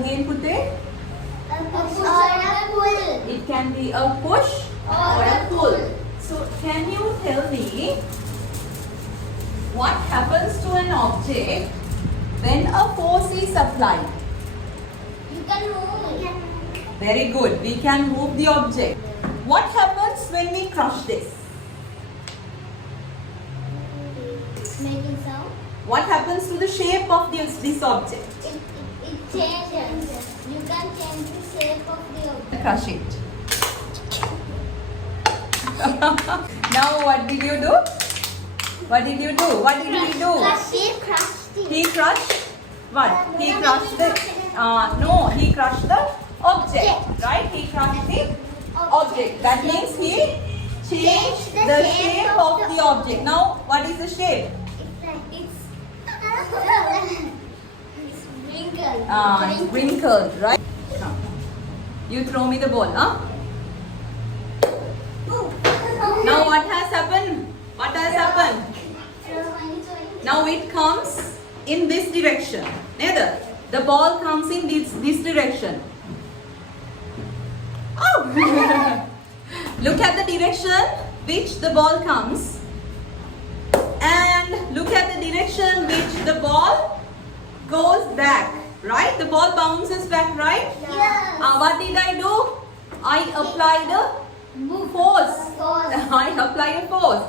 again put it? A push or a pull. It can be a push or a pull. So can you tell me what happens to an object when a force is applied? You can move. Very good. We can move the object. What happens when we crush this? Making sound. What happens to the shape of this object? It changes. You can change the shape of the object. Crush it. Now what did you do? What did you do? What did he do? Crushed it. He crushed what? He crushed the no, he crushed the object, right? He crushed the object. That means he changed the shape of the object. Now what is the shape? It's wrinkled. It's wrinkled, right? Now, you throw me the ball, huh? Now what has happened? What has happened? Now it comes in this direction. Neither. The ball comes in this direction. Oh! Look at the direction which the ball comes. And look at the direction which the ball goes back. Right? The ball bounces back, right? Yeah. What did I do? I applied a force. I applied a force.